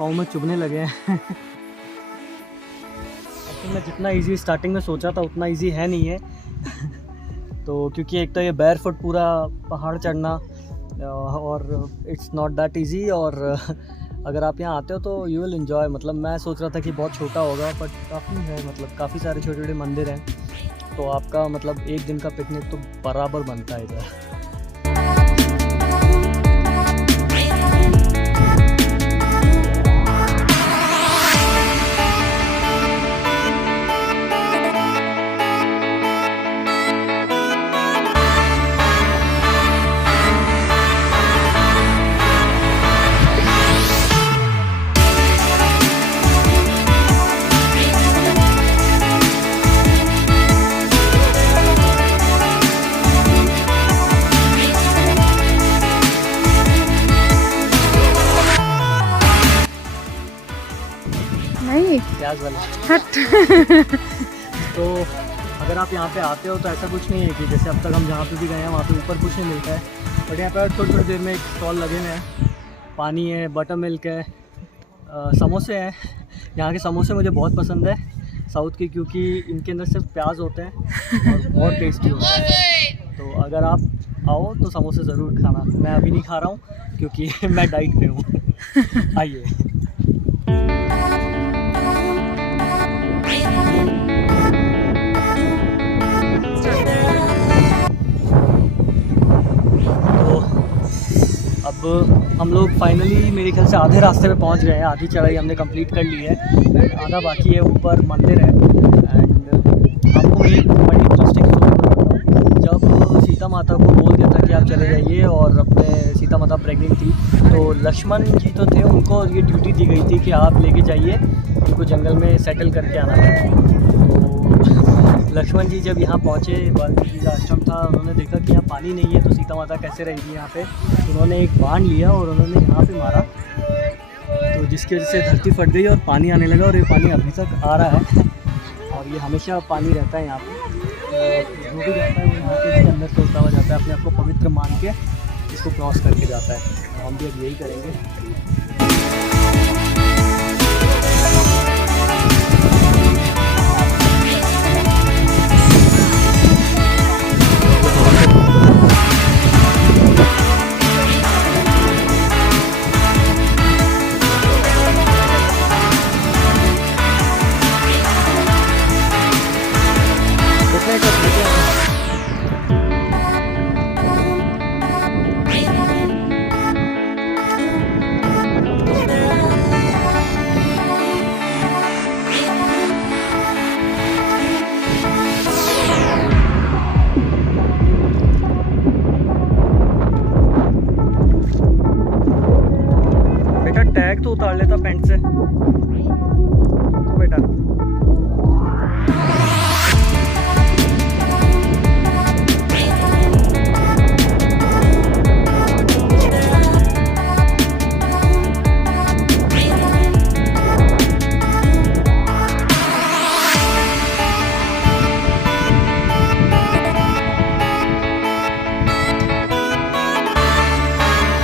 पाँव में चुभने लगे हैं। मैं जितना इजी स्टार्टिंग में सोचा था उतना इजी है नहीं है। तो क्योंकि एक तो ये बैर फुट पूरा पहाड़ चढ़ना और इट्स नॉट दैट इजी, और अगर आप यहाँ आते हो तो यू विल एंजॉय। मतलब मैं सोच रहा था कि बहुत छोटा होगा, बट काफ़ी है, मतलब काफ़ी सारे छोटे छोटे मंदिर हैं, तो आपका मतलब एक दिन का पिकनिक तो बराबर बनता है इधर। प्याज वाला तो अगर आप यहाँ पे आते हो तो ऐसा कुछ नहीं है कि जैसे अब तक हम जहाँ पे भी गए हैं वहाँ पे ऊपर कुछ नहीं मिलता है, बट यहाँ पे थोड़ी थोड़ी देर में एक स्टॉल लगे हुए हैं। पानी है, बटर मिल्क है, समोसे हैं। यहाँ के समोसे मुझे बहुत पसंद है साउथ के, क्योंकि इनके अंदर सिर्फ प्याज होते हैं और बहुत टेस्टी होता है। तो अगर आप आओ तो समोसे ज़रूर खाना। मैं अभी नहीं खा रहा हूँ क्योंकि मैं डाइट पे हूँ। आइए। अब हम लोग फाइनली मेरे ख्याल से आधे रास्ते पे पहुंच गए हैं। आधी चढ़ाई हमने कंप्लीट कर ली है, आधा बाकी है। ऊपर मंदिर है। एंड आपको एक बड़ी इंटरेस्टिंग स्टोरी बताता हूँ। जब सीता माता को बोल दिया था कि आप चले जाइए, और अपने सीता माता प्रेग्नेंट थी, तो लक्ष्मण जी तो थे, उनको ये ड्यूटी दी गई थी कि आप लेके जाइए, उनको जंगल में सेटल करके आना है। लक्ष्मण जी जब यहाँ पहुँचे, वाल्मीकि का आश्रम था, उन्होंने देखा कि यहाँ पानी नहीं है, तो सीता माता कैसे रहेगी यहाँ पे। उन्होंने एक बाण लिया और उन्होंने यहाँ पे मारा, तो जिसकी वजह से धरती फट गई और पानी आने लगा, और ये पानी अभी तक आ रहा है, और ये हमेशा पानी रहता है यहाँ पे। जो भी जाता है वो यहाँ पे इसके अंदर से होता हुआ जाता है, अपने आप को पवित्र मान के इसको क्रॉस करके जाता है। तो हम भी अब यही करेंगे। टैग तो उतार लेता पैंट से बेटा।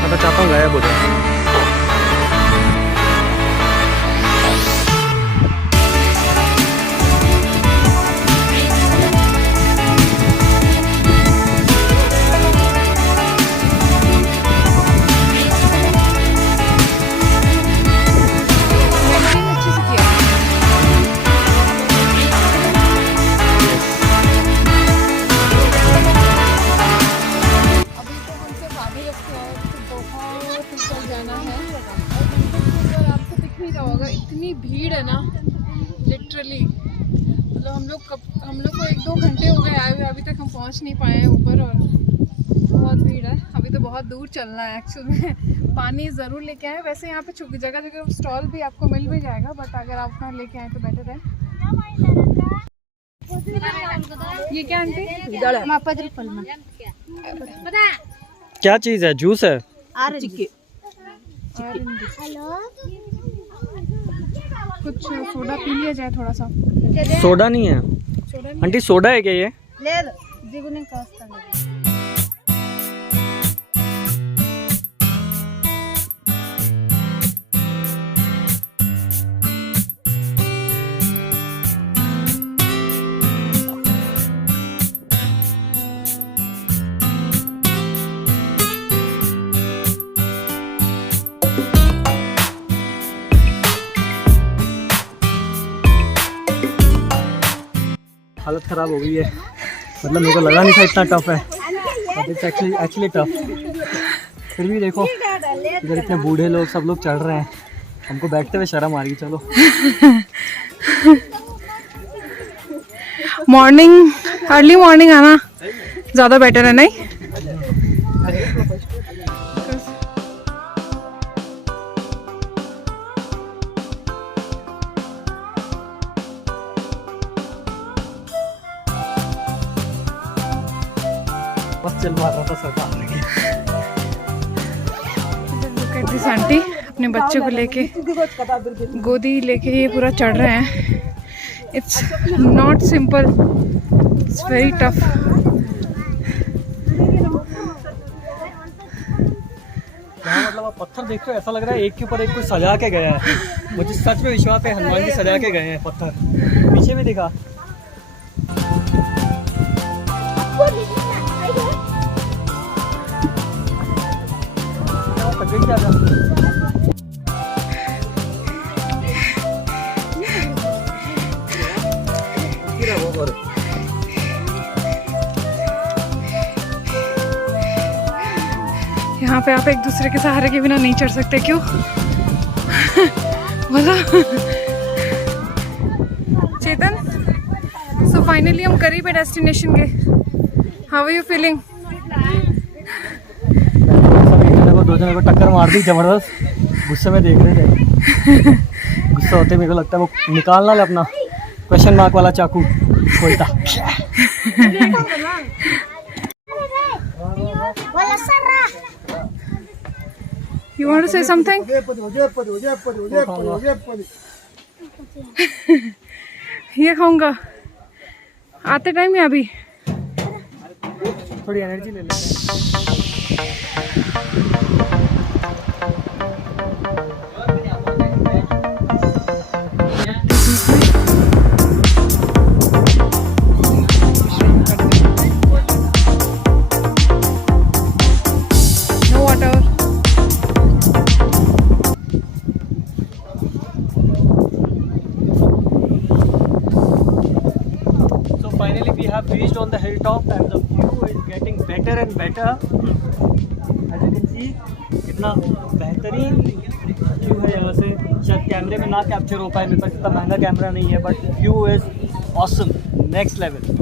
मैं तो चाहता हूँ गायब हो जाए। इतनी भीड़ है ना, लिटरली। मतलब हम लोग को 1-2 घंटे हो गए आए हुए, अभी तक हम पहुंच नहीं पाए हैं ऊपर, और बहुत भीड़ है। अभी तो बहुत दूर चलना है एक्चुअल में। पानी ज़रूर लेके आए। वैसे यहाँ पे जगह जगह स्टॉल भी आपको मिल भी जाएगा, बट अगर आप अपना लेके आए तो बेटर है। ये क्या आंटी? क्या चीज़ है? जूस है? कुछ सोडा पी लिया जाए थोड़ा सा। सोडा नहीं है आंटी, सोडा है क्या ये? हालत ख़राब हो गई है। मतलब मेरे को लगा नहीं था इतना टफ है, बट इट्स एक्चुअली टफ। फिर भी देखो इधर इतने बूढ़े लोग सब लोग चढ़ रहे हैं, हमको बैठते हुए शर्म आ रही है। चलो मॉर्निंग, अर्ली मॉर्निंग आना ज़्यादा बेटर है नहीं? बस चल मार रहा था सरकार ने। Look at this आंटी अपने बच्चे को लेके गोदी लेके ये पूरा चढ़ रहे हैं। It's not simple, it's very tough. यहाँ मतलब आप पत्थर देख रहे हो, ऐसा लग रहा है एक के ऊपर एक कोई सजा के गया है। मुझे सच में विश्वास है हनुमान जी सजा के गए हैं पत्थर। पीछे भी दिखा। यहाँ पे आप एक दूसरे के सहारे के बिना नहीं चढ़ सकते, क्यों? बोलो चेतन। सो फाइनली हम करीब है डेस्टिनेशन के। How are you feeling? दो जने को टक्कर मार दी जबरदस्त, गुस्से में देख रहे थे। गुस्सा होते मेरे को लगता है वो निकालना ले अपना क्वेश्चन मार्क वाला चाकू खोलता। You want to say something? ये खाऊंगा आते टाइम या अभी? थोड़ी एनर्जी ले लेते हैं। No water. So finally we have reached on the hilltop and the view is getting better and better. As you can see, कितना बेहतरीन व्यू है यहाँ से। शायद कैमरे में ना कैप्चर हो पाए, मेरे पास इतना महंगा कैमरा नहीं है, but view is awesome, next level.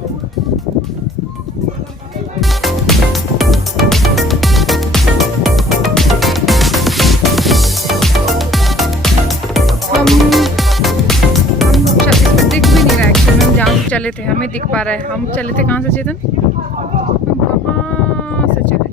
दिख भी नहीं रहा एक्चुअली, हम जहाँ से चले थे हमें दिख पा रहा है। हम चले थे कहाँ से चेतन? हम कहाँ से चले थे?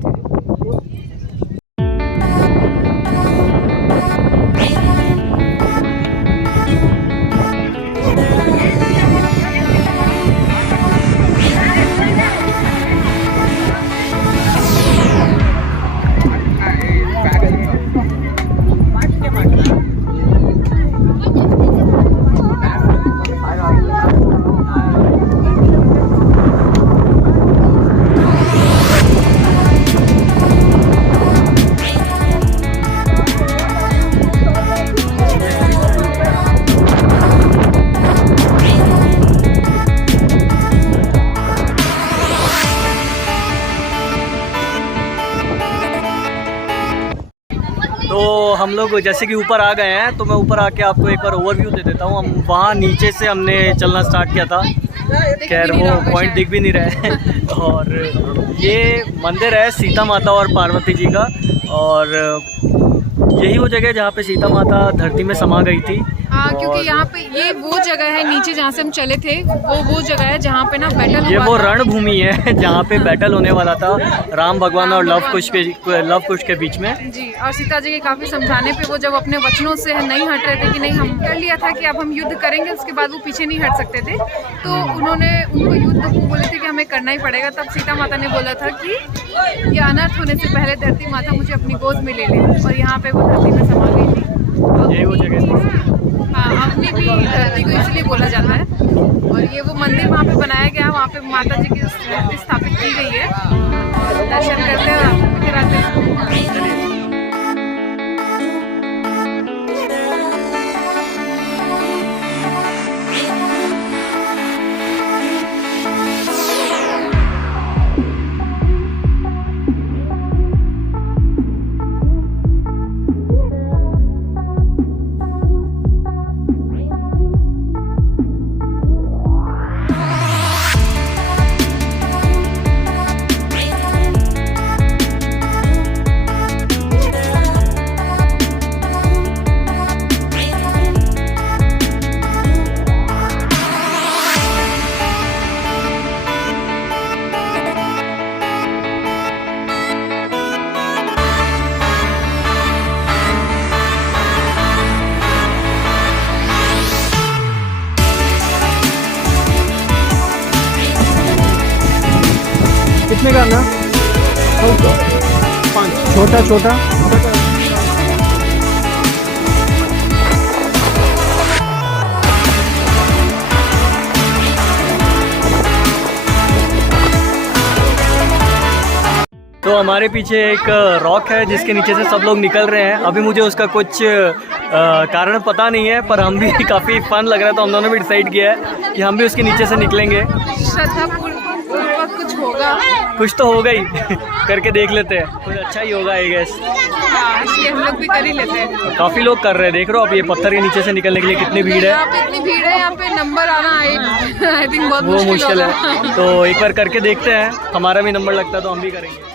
तो हम लोग जैसे कि ऊपर आ गए हैं, तो मैं ऊपर आके आपको एक बार ओवरव्यू दे देता हूँ। हम वहाँ नीचे से हमने चलना स्टार्ट किया था, खैर वो पॉइंट दिख भी नहीं रहा है। और ये मंदिर है सीता माता और पार्वती जी का, और यही वो जगह है जहाँ पे सीता माता धरती में समा गई थी। हाँ, क्योंकि यहाँ पे ये वो जगह है नीचे जहाँ से हम चले थे, वो जगह है जहाँ पे ना बैटल ये हुआ वो था। रणभूमि है जहाँ पे बैटल होने वाला था राम भगवान और लव कुश के बीच में। जी, और सीता जी के काफी समझाने पे वो जब अपने वचनों से नहीं हट रहे थे कि नहीं हम कर लिया था कि अब हम युद्ध करेंगे, उसके बाद वो पीछे नहीं हट सकते थे, तो उन्होंने उनको युद्ध को बोले थे कि हमें करना ही पड़ेगा। तब सीता माता ने बोला था कि ये अनर्थ होने से पहले धरती माता मुझे अपनी गोद में ले ले, और यहाँ पे वो धरती में समा गई थी। यही वो जगह थी। हाँ, अपनी भी धरती को इसलिए बोला जाता है। और ये वो मंदिर वहाँ पे बनाया गया, वहाँ पे माता जी की मूर्ति स्थापित की गई है। दर्शन करते हैं और आपको फिर आते हैं। कितने का ना? छोटा छोटा तो हमारे पीछे एक रॉक है जिसके नीचे से सब लोग निकल रहे हैं। अभी मुझे उसका कुछ कारण पता नहीं है, पर हम भी काफ़ी फन लग रहा है, तो हम दोनों भी डिसाइड किया है कि हम भी उसके नीचे से निकलेंगे। श्रद्धापूर्वक कुछ होगा, कुछ तो होगा ही करके देख लेते हैं, कुछ अच्छा ही होगा आई गेस। हाँ, इसलिए हम लोग भी कर ही लेते हैं। काफ़ी लोग कर रहे हैं, देख रहे हो आप ये पत्थर के नीचे से निकलने के लिए कितनी भीड़ है। यहाँ पे इतनी भीड़ है, यहाँ पे नंबर आना आई थिंक बहुत वो मुश्किल होगा। है, तो एक बार करके देखते हैं, हमारा भी नंबर लगता है तो हम भी करेंगे।